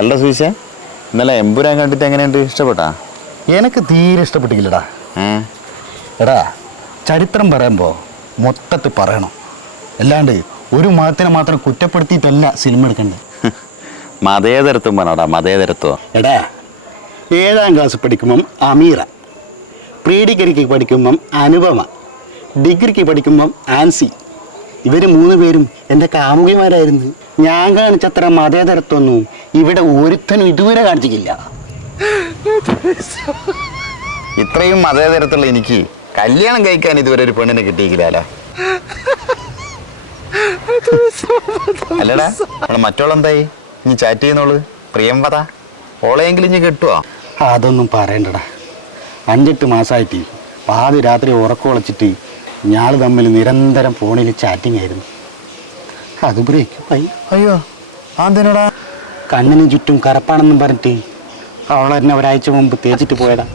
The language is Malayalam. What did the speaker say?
അല്ല സുവിശേ, ഇന്നലെ എമ്പുരാൻ കണ്ടിട്ട് എങ്ങനെയുണ്ട്? ഇഷ്ടപ്പെട്ടാ? എനിക്ക് തീരെ ഇഷ്ടപ്പെട്ടില്ലടാ. എടാ, ചരിത്രം പറയുമ്പോൾ മൊത്തത്തിൽ പറയണം, അല്ലാണ്ട് ഒരു മതത്തിനെ മാത്രം കുറ്റപ്പെടുത്തിയിട്ടല്ല സിനിമ എടുക്കണ്ടേ. മതേതരത്വം പറഞ്ഞാടാ, മതേതരത്വം. എടാ, 7ാം ക്ലാസ് പഠിക്കുമ്പം അമീറ, പ്രീ ഡിഗ്രിക്ക് പഠിക്കുമ്പം അനുപമ, ഡിഗ്രിക്ക് പഠിക്കുമ്പം ആൻസി. ഇവർ 3 പേരും എൻ്റെ കാമുകിമാരായിരുന്നു. ഞാൻ കാണിച്ചത്ര മതേതരത്വമൊന്നും ഇവിടെ ഒരുത്തനും ഇതുവരെ കാണിച്ചിട്ടില്ല. ഇത്രയും മതേതരത്തുള്ള എനിക്ക് കല്യാണം കഴിക്കാൻ ഇതുവരെ ഒരു പെണ്ണിനെ കിട്ടിയില്ല. അല്ലടാ, നമ്മളെ മറ്റോളെന്തായി? ഇനി ചാറ്റ് ചെയ്യുന്നോള് പ്രിയംവത, ഓളെയെങ്കിലും ഇനി കിട്ടുവോ? അതൊന്നും പറയണ്ടടാ. 5-8 മാസമായിട്ട് പാതി രാത്രി ഉറക്കമുളച്ചിട്ട് ഞാൾ തമ്മിൽ നിരന്തരം ഫോണിൽ ചാറ്റിംഗ് ആയിരുന്നു. അത് ബ്രേക്കായി. അയ്യോ, അതെന്തിനടാ? കണ്ണിന് ചുറ്റും കറപ്പാണെന്നും പറഞ്ഞിട്ട് അവളെന്നെ ഒരാഴ്ച മുമ്പ് തേച്ചിട്ട് പോയടാ.